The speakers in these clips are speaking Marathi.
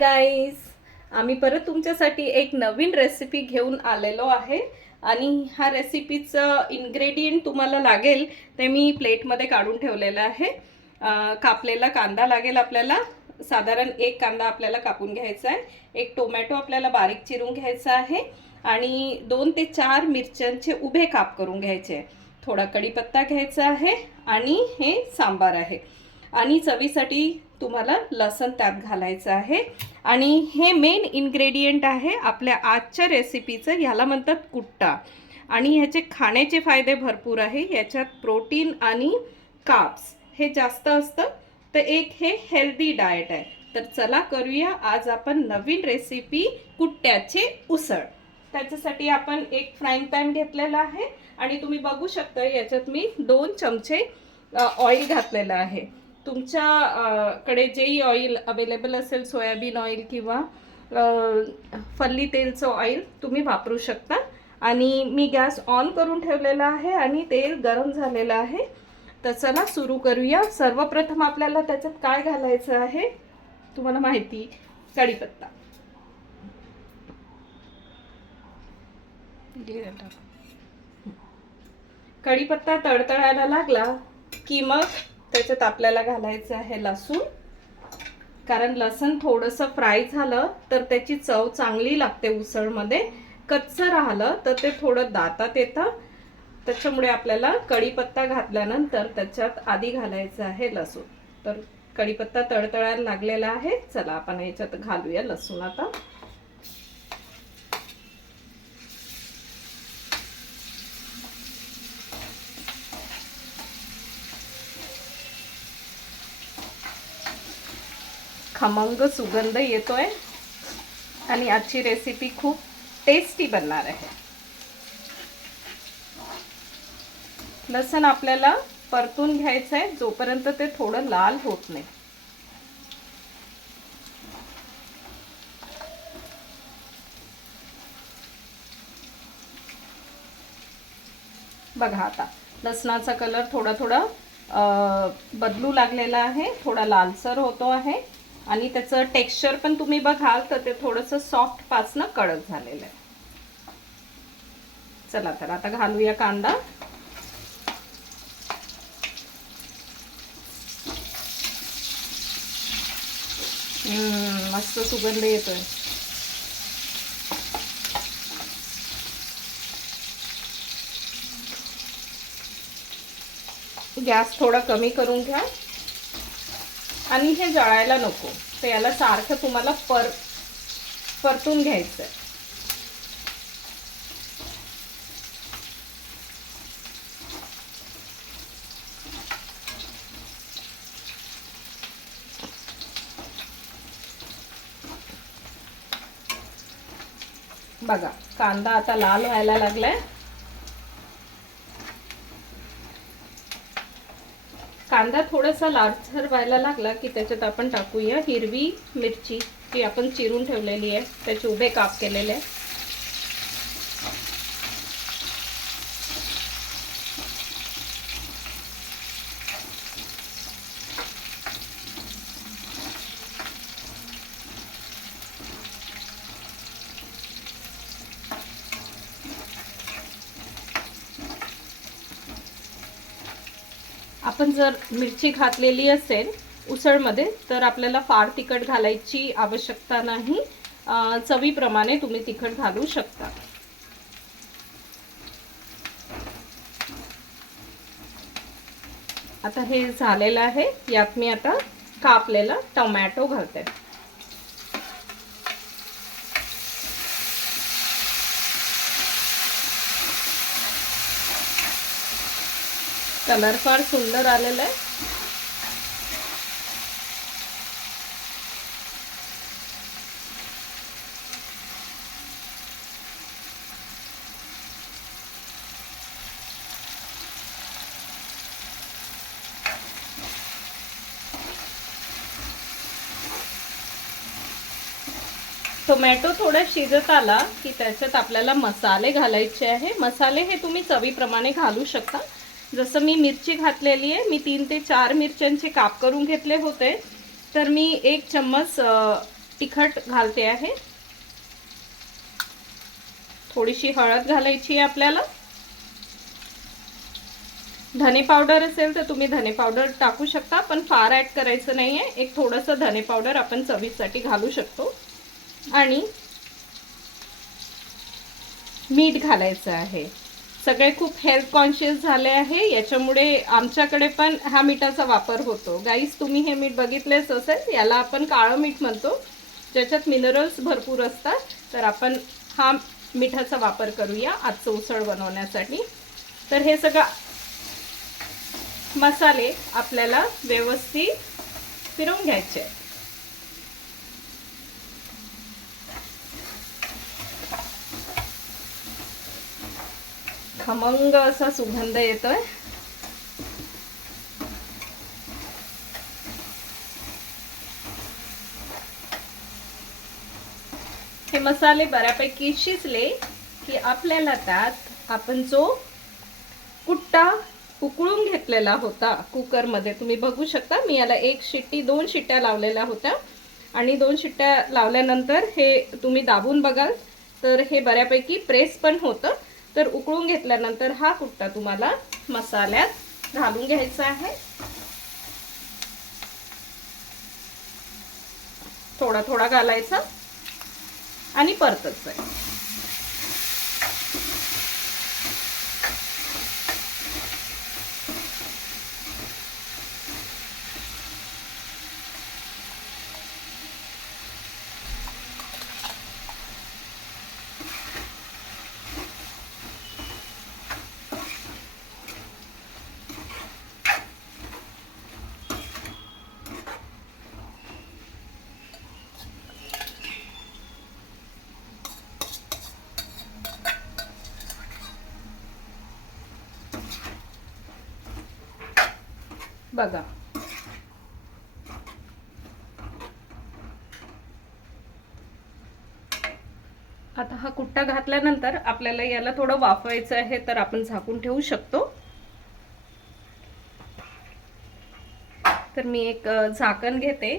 गाईज, आम्ही परत तुमच्यासाठी एक नवीन रेसिपी घेऊन आलेलो आहे आणि ह्या रेसिपीचं इन्ग्रेडियंट तुम्हाला लागेल ते मी प्लेटमध्ये काढून ठेवलेलं आहे। कापलेला कांदा लागेल आपल्याला, साधारण एक कांदा आपल्याला कापून घ्यायचा आहे, एक टोमॅटो आपल्याला बारीक चिरून घ्यायचा आहे आणि 2 ते 4 मिरच्यांचे उभे काप करून घ्यायचे, थोडा कढीपत्ता घ्यायचा आहे आणि हे सांबार आहे आणि चवीसाठी तुम्हाला लसण त्यात घालायचं आहे आणि हे मेन इन्ग्रेडियंट आहे आपल्या आजच्या रेसिपीचं। ह्याला म्हणतात कुट्टा आणि ह्याचे खाण्याचे फायदे भरपूर आहे। याच्यात प्रोटीन आणि कार्ब्स हे जास्त असतं, तर एक हे हेल्दी डाएट आहे। तर चला करूया आज आपण नवीन रेसिपी कुट्ट्याचे उसळ। त्याच्यासाठी आपण एक फ्राईंग पॅन घेतलेला आहे आणि तुम्ही बघू शकता याच्यात मी 2 चमचे ऑइल घातलेलं आहे। तुमच्याकडे जेही ऑइल अवेलेबल असेल, सोयाबीन ऑइल किंवा फल्ली तेलचं ऑइल तुम्ही वापरू शकता। आणि मी गॅस ऑन करून ठेवलेला आहे आणि तेल गरम झालेलं आहे। तर चला सुरू करूया। सर्वप्रथम आपल्याला त्याच्यात काय घालायचं आहे तुम्हाला माहिती, कढीपत्ता। कढीपत्ता तडतडायला लागला की मग त्याच्यात आपल्याला घालायचं आहे लसूण, कारण लसूण थोडंसं फ्राय झालं तर त्याची चव चांगली लागते उसळमध्ये। कच्चं राहिलं तर ते थोडं दातात येतं, त्याच्यामुळे आपल्याला कढीपत्ता घातल्यानंतर त्याच्यात आधी घालायचं आहे लसूण। तर कढीपत्ता तडतडायला लागलेला आहे, चला आपण याच्यात घालूया लसूण आता। खमंग सुगंध येतोय आणि आजची रेसिपी खूप टेस्टी बनणार आहे। लसूण आपल्याला परतून घ्यायचं आहे जोपर्यंत ते थोडं लाल होत नाही। बघा आता लसणाचा कलर थोडा थोडा बदलू लागलेला आहे, थोडा लालसर होतो आहे आणि त्याचं टेक्स्चर पण तुम्ही बघाल तर ते थोडंसं सॉफ्ट पासनं कडक झालेलं आहे। चला तर आता घालूया कांदा। मस्त सुगंध येतोय। गॅस थोडा कमी करून घ्या आणि हे जळायला नको, तर याला सारखं तुम्हाला परतून घ्यायचं आहे। बघा कांदा आता लाल व्हायला लागलाय। कांदा थोडासा लालसर व्हायला लागला की त्याच्यात आपण टाकूया हिरवी मिरची, जी आपण चिरून ठेवलेली आहे, त्याचे उभे काप केलेले आहे। आपण जर मिरची घातलेली असेल उसळमध्ये तर आपल्याला फार तिखट घालायची आवश्यकता नाही, चवीप्रमाणे तुम्ही तिखट घालू शकता। आता हे झालेलं आहे, यात मी आता कापलेला टोमॅटो घालते। कलर फार सुंदर आलेला आहे। टोमॅटो थोडा शिजत आला की त्याच्यात आपल्याला मसाले घालायचे आहे। मसाले हे तुम्ही चवीप्रमाणे घालू शकता। जसं मी मिरची घातलेली आहे, मी 3 ते 4 मिरच्यांचे काप करून घेतले होते, तर मी 1 चम्मच तिखट घालते आहे. थोडीशी हळद घालायची आहे आपल्याला. धने पावडर असेल तर तुम्ही धने पावडर टाकू शकता, पण फार ॲड करायचं नाही आहे. एक थोडंसं धने पावडर आपण चवीसाठी घालू शकतो. आणि मीठ घालायचं आहे. सगळे खूप हेल्थ कॉन्शियस झाले आहे, याच्यामुळे आमच्याकडे पण हा मिठाचा वापर होतो. गाईस, तुम्ही हे मीठ बघितलेच असेल, याला आपण काळं मीठ म्हणतो, ज्याच्यात मिनरल्स भरपूर असतात. तर आपण हा मिठाचा वापर करूया आजचं उसळ बनवण्यासाठी. तर हे सगळं मसाले आपल्याला व्यवस्थित फिरवून घ्यायचे. खमंग असा सुगंध येतोय. हे मसाले बऱ्यापैकी शिजले की आपल्याला त्यात आपण जो कुट्टा उकळून घेतलेला होता कुकरमध्ये, तुम्ही बघू शकता मी याला 2 शिट्ट्या लावलेल्या होत्या. आणि 2 शिट्ट्या लावल्यानंतर हे तुम्ही दाबून बघाल तर हे बऱ्यापैकी प्रेस पण होतं. तर उकळून घेतल्यानंतर हा कुट्टा तुम्हाला मसाल्यात घालून घ्यायचा आहे. थोडा थोडा घालायचा आणि परतायचं. बघा, आता हा कुट्टा घातल्यानंतर आपल्याला याला थोडं वाफवायचं आहे, तर आपण झाकून ठेवू शकतो. तर मी एक झाकण घेते.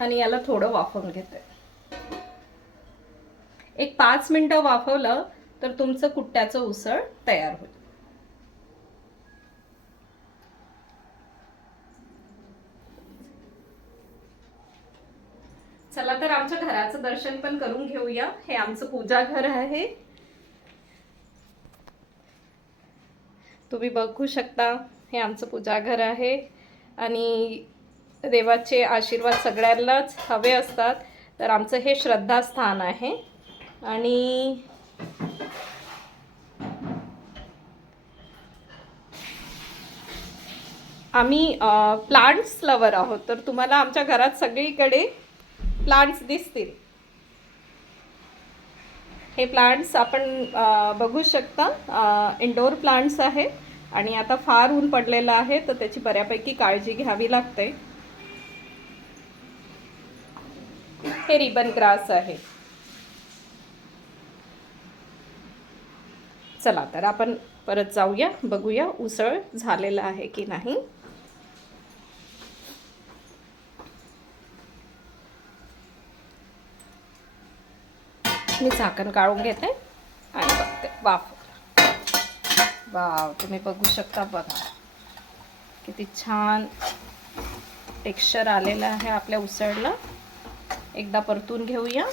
आणि याला थोडं वाफवून घेते. एक 5 मिनिटं वाफवलं तर तुमचं कुट्ट्याचं उसळ तयार होईल. चला तर आमच्या घराचं दर्शन पण करून घेऊया. हे आमचं पूजा घर आहे. तुम्ही बघू शकता, हे आमचं पूजा घर आहे. आणि देवाचे आशीर्वाद सगळ्यांनाच हवे असतात, तर आमचं हे श्रद्धास्थान आहे. आणि आम्ही प्लांट्स लवर आहोत, तर तुम्हाला आमच्या घरात सगळीकडे प्लांट्स दिसतील. हे प्लांट्स आपण बघू शकता, इंडोर प्लांट्स आहे. आणि आता फार ऊन पडलेलं आहे, तर त्याची बऱ्यापैकी काळजी घ्यावी लागते. हे रिबन ग्रास आहे. चला तर आपण परत जाऊया, बघूया उसळ झालेला आहे की नाही. मी झाकण काढून घेते आणि बघते. वाव, तुम्ही बघू शकता, बघा किती छान टेक्स्चर आलेलं आहे आपल्या उसळला. एकदा परतून घेऊया.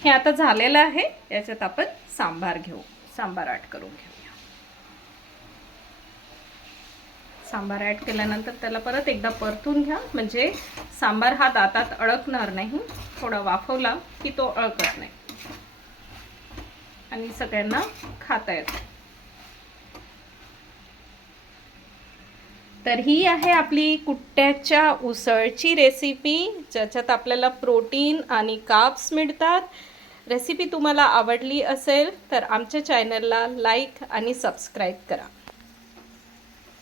हे आता झालेलं आहे. याच्यात आपण सांबार ॲड करून घेऊया. सांबार ॲड केल्यानंतर त्याला परत एकदा परतून घ्या, म्हणजे सांबार हा दातात अडकणार नाही. थोडा वाफवला की तो अडकत नाही आणि सगळ्यांना खाता येतो. तर ही आहे आपली कुट्ट्याच्या उसळची रेसिपी, ज्याच्यात आपल्याला प्रोटीन आणि कार्ब्स मिळतात. रेसिपी तुम्हाला आवडली असेल तर आमच्या चॅनलला लाईक आणि सबस्क्राईब करा.